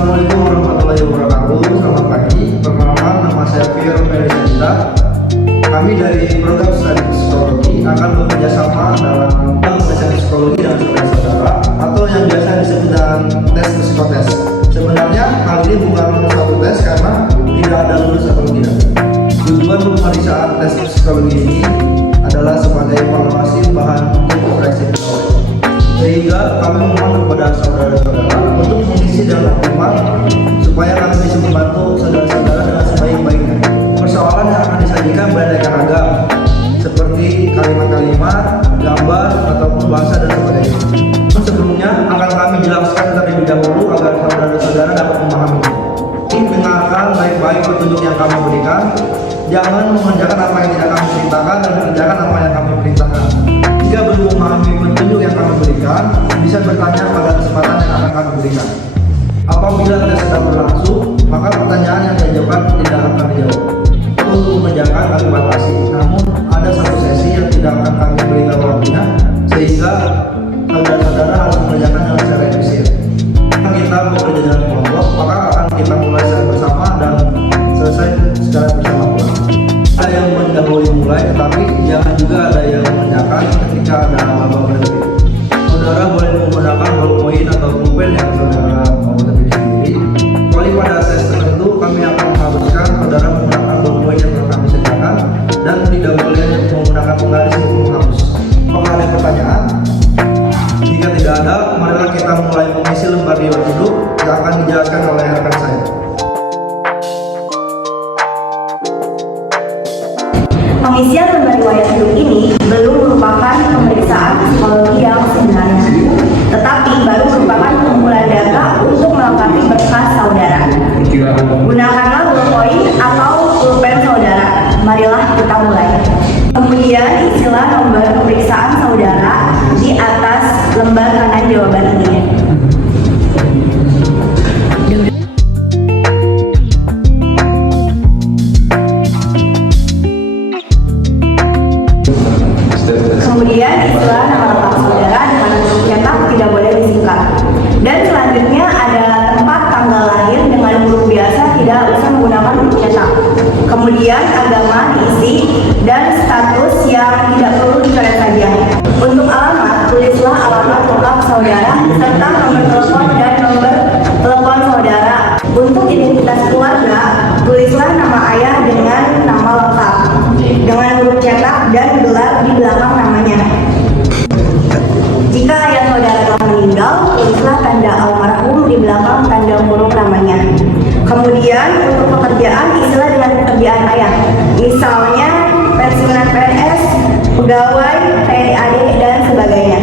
Assalamualaikum warahmatullahi wabarakatuh. Selamat pagi. Perkenalkan, nama saya Firman Felisita. Kami dari program studi psikologi akan bekerjasama dalam pembelajaran psikologi dengan saudara-saudara atau yang biasa disebut dengan tes psikotes. Sebenarnya hal ini bukan suatu tes karena tidak ada lulus atau tidak. Tujuan pemeriksaan tes psikologi ini adalah sebagai evaluasi bahan untuk seleksi pegawai. Sehingga kami memohon kepada saudara-saudara untuk mengisi dan optimal supaya kami bisa membantu saudara-saudara dengan sebaik-baiknya. Persoalan yang akan disajikan beraneka ragam seperti kalimat-kalimat, gambar, ataupun bahasa dan sebagainya. Sebelumnya akan kami jelaskan terlebih dahulu agar saudara-saudara dapat memahaminya. Dengarkan baik-baik petunjuk yang kami berikan. Jangan mengerjakan apa yang tidak kami perintahkan dan mengerjakan apa yang kami perintahkan. Jika belum memahami petunjuk yang kami berikan, bisa bertanya pada kesempatan yang akan kami berikan. Apabila tes sedang berlangsung, maka pertanyaan yang diajukan tidak akan dijawab. Untuk mengerjakan kami batasi, namun ada satu sesi yang tidak akan kami beritahu waktunya, sehingga saudara-saudara harus mengerjakan dengan secara efisien. Kita bekerja dalam kelompok, maka akan kita mulai secara bersama dan selesai secara bersama pula. Ada yang mendahului mulai, tetapi jangan juga ada yang mengerjakan ketika ada laba berhenti. Saudara boleh menggunakan ballpoint atau pulpen yang saudara mau lebih sendiri. Kecuali pada tes tertentu, kami akan mengharuskan saudara menggunakan ballpoint yang telah kami sediakan dan tidak boleh menggunakan penggaris untuk menghapus. Apakah ada pertanyaan? Jika tidak ada, marilah kita mulai mengisi lembar riwayat hidup yang akan dijelaskan oleh rekan saya. Pengisian lembar riwayat hidup ini belum merupakan pemeriksaan psikologi yang sebenarnya, tetapi baru merupakan pengumpulan data untuk melengkapi berkas saudara. Gunakanlah ballpoint atau pulpen saudara. Marilah kita mulai. Kemudian isilah nomor pemeriksaan saudara di atas lembar kanan jawaban ini. Kemudian isilah nama lengkap saudara dengan huruf cetak, tidak boleh disingkat. Dan selanjutnya ada tempat tanggal lahir dengan huruf biasa, tidak usah menggunakan huruf cetak. Kemudian agama diisi dan status yang tidak perlu dicoret saja. Untuk alamat, tulislah alamat lengkap saudara serta nomor telepon dan nomor telepon saudara. Untuk identitas keluarga, tulislah nama ayah dengan nama lengkap dengan huruf cetak dan gelar di belakang namanya. Jika ayah saudara telah meninggal, tulislah tanda almarhum di belakang tanda kurung namanya. Kemudian untuk pekerjaan, isilah dengan pekerjaan ayah. Misalnya pensiunan PNS, pegawai, TNI AD, dan sebagainya.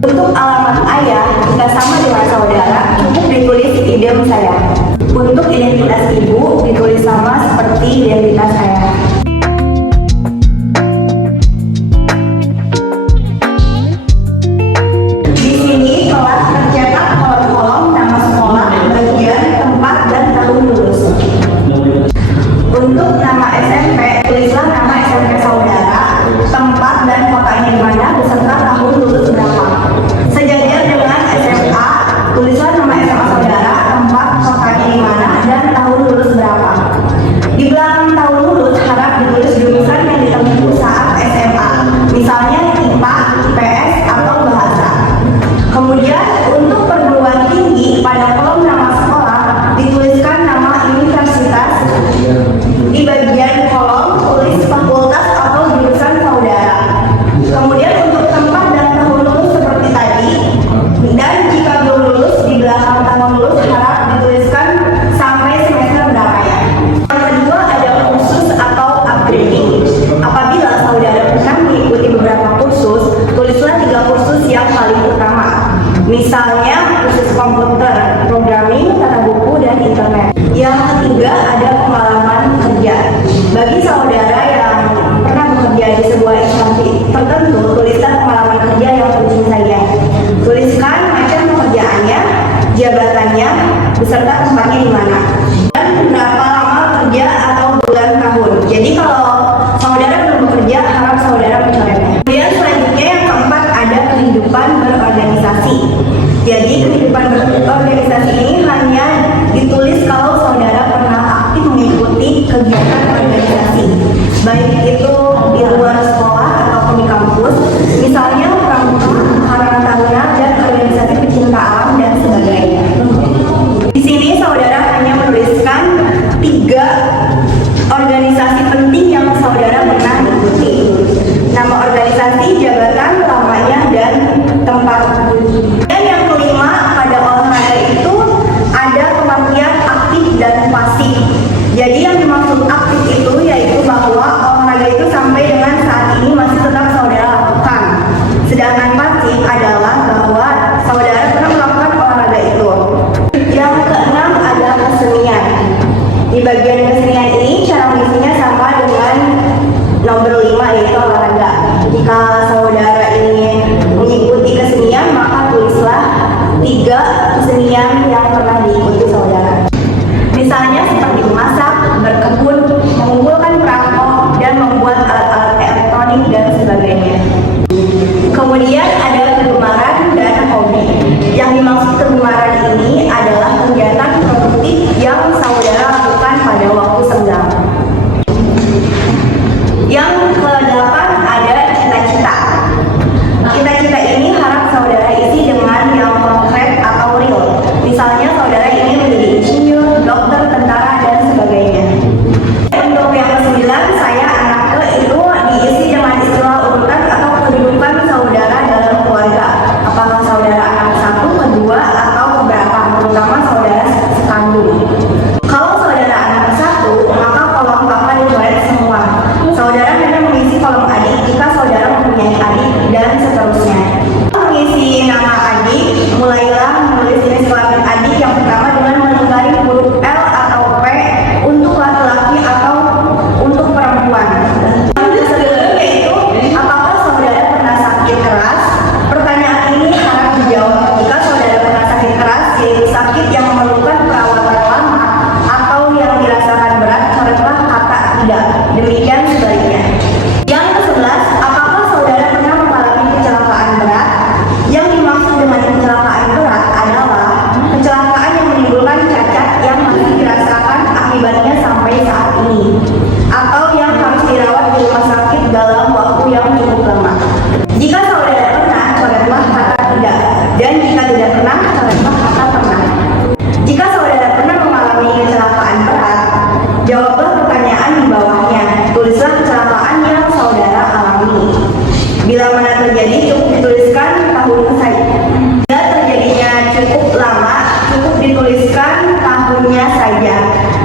Untuk alamat ayah, jika sama dengan saudara, cukup ditulis idem saya. Untuk identitas ibu, ditulis sama seperti identitas saya. Di sini telah tercetak kolom-kolom nama sekolah, bagian, tempat, dan tahun lulus. Untuk nama SMP, tulislah nama SMP saudara, tempat dan kotanya di mana, beserta tahun lulus berapa. Sejajar dengan SMA, tulislah nama SMA saudara, tempat, kotanya di mana, dan tahun lulus kegiatan organisasi, baik itu di luar sekolah ataupun di kampus, misalnya pramuka, karang taruna, dan organisasi pecinta alam dan sebagainya. Di sini saudara hanya menuliskan 3 organisasi penting yang saudara pernah ikuti. Nama organisasi, jabatan, lamanya, dan tempat. Dan yang kelima, pada olahraga itu ada pengertian aktif dan pasif. Jadi yang dimaksud aktif itu yaitu bahwa olahraga itu sampai dengan saat ini masih tetap saudara lakukan. Sedangkan pasif adalah bahwa saudara pernah melakukan olahraga itu. Yang keenam adalah kesenian. Di bagian kesenian ini cara mengisinya sama dengan nomor 5 yaitu olahraga. Jika saudara ini mengikuti kesenian, maka tulislah 3 kesenian yang pernah diikuti saudara. Misalnya seperti memasak, berkebun, mengumpulkan perangko, dan membuat alat-alat elektronik dan sebagainya. Kemudian ada kegemaran dan hobi. Yang dimaksud kegemaran ini adalah kegiatan produktif yang saudara lakukan pada waktu senggang. Yang ke-8 ada cita-cita. Cita-cita ini harap saudara isi dengan yang konkret atau real. Misalnya saudara ingin menjadi insinyur, dokter, tentara, dan sebagainya. Untuk yang ke-9, saya anak ke itu diisi dengan istilah urutan atau kedudukan saudara dalam keluarga. Apakah saudara anak 1, kedua, atau keberapa, terutama saudara sekandung. Kalau saudara anak 1, maka kolom papa dicoret semua. Saudara hanya mengisi kolom adik jika saudara mempunyai adik, dan seterusnya. Mengisi nama adik, mulailah menulis jenis kelamin adik yang pertama dengan menunggangi huruf L atau P untuk laki-laki atau untuk perempuan. Yang sebelumnya itu, apakah saudara pernah sakit keras? Pertanyaan ini harap dijawab. Jika saudara pernah sakit keras, yaitu sakit yang memerlukan perawatan lama atau yang dirasakan berat, coretlah kata tidak. Demikian sebaliknya. Yang ke-11, apakah saudara pernah mengalami kecelakaan berat? Yang dimaksud dengan kecelakaan berat adalah kecelakaan yang menimbulkan cacat yang masih dirasakan akibatnya sampai saat ini, atau yang harus dirawat di rumah sakit dalam waktu yang cukup lama. Jika saudara pernah, coretlah kata tidak, dan jika tidak pernah, coretlah kata pernah. Jika saudara pernah mengalami kecelakaan berat, jawablah pertanyaan di bawahnya. Tulislah kecelakaan yang saudara alami. Bila mana terjadi, cukup dituliskan tahunnya saja. Bila terjadinya cukup lama, cukup dituliskan tahunnya saja.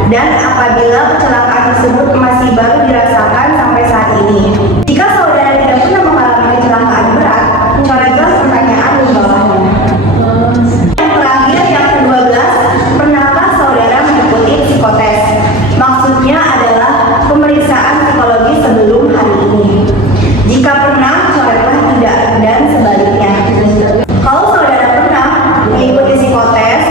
Dan apabila kecelakaan tersebut masih baru dirasakan sampai saat ini. Jika saudara tidak pernah mengalami kecelakaan berat, coretlah pertanyaan di bawahnya. Yang terakhir, yang ke-12, pernahkah saudara mengikuti psikotes? Maksudnya adalah pemeriksaan psikologi sebelum hari ini. Jika pernah, coretlah tidak, dan sebaliknya. Kalau saudara pernah mengikuti psikotes,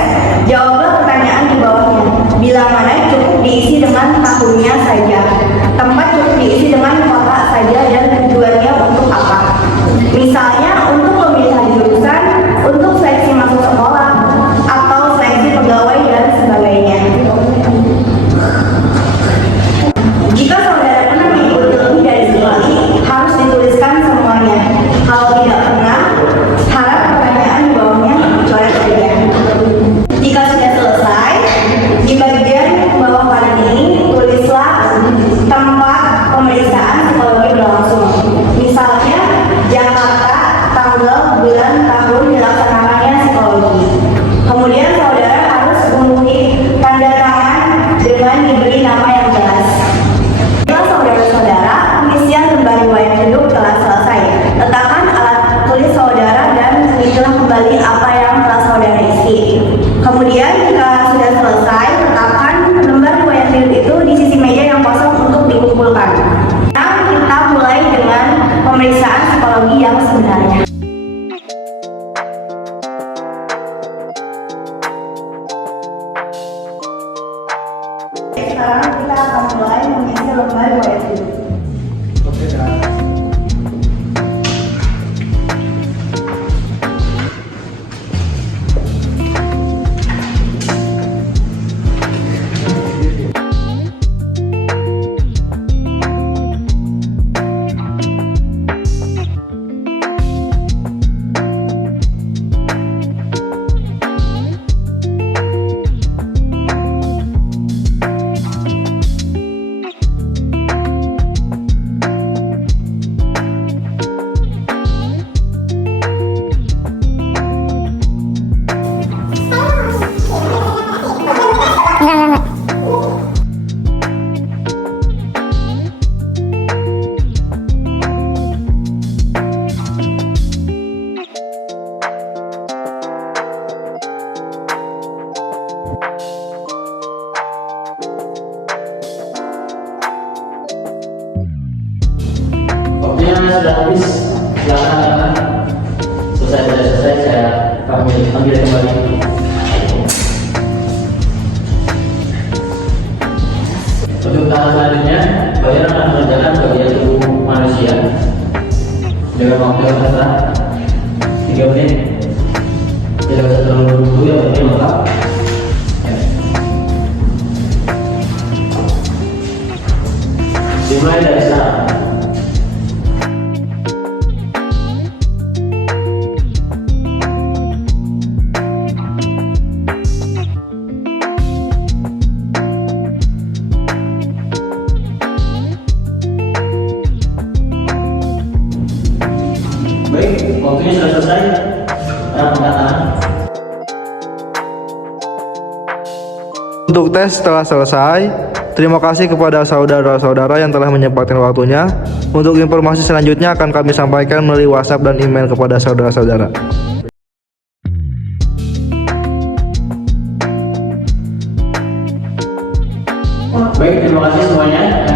jawablah pertanyaan di bawahnya. Bila mana cukup diisi dengan tahunnya saja, tempat cukup diisi dengan kota saja, dan tujuannya untuk apa. Misalnya untuk pemilihan jurusan, untuk seleksi masuk sekolah, atau seleksi pegawai, dan sebagainya. Jika saudara pernah mengikuti lebih dari sekali, harus dituliskan semuanya. Kalau tidak pernah, harap pertanyaan di bawahnya dicoret saja. Jika sudah selesai, di bagian bawah kanan ini tulislah sudah habis, silakan. Selesai saya kami ambil kembali. Untuk tahap selanjutnya, kalian akan mengerjakan bagian tubuh manusia dengan waktu yang singkat 3 menit. Tidak usah terlalu dulu, yang penting lengkap. Dimulai dari sekarang. Baik, waktunya sudah selesai. Sekarang angkat tangan. Untuk tes telah selesai. Terima kasih kepada saudara-saudara yang telah menyempatkan waktunya. Untuk informasi selanjutnya akan kami sampaikan melalui WhatsApp dan email kepada saudara-saudara. Baik, terima kasih semuanya.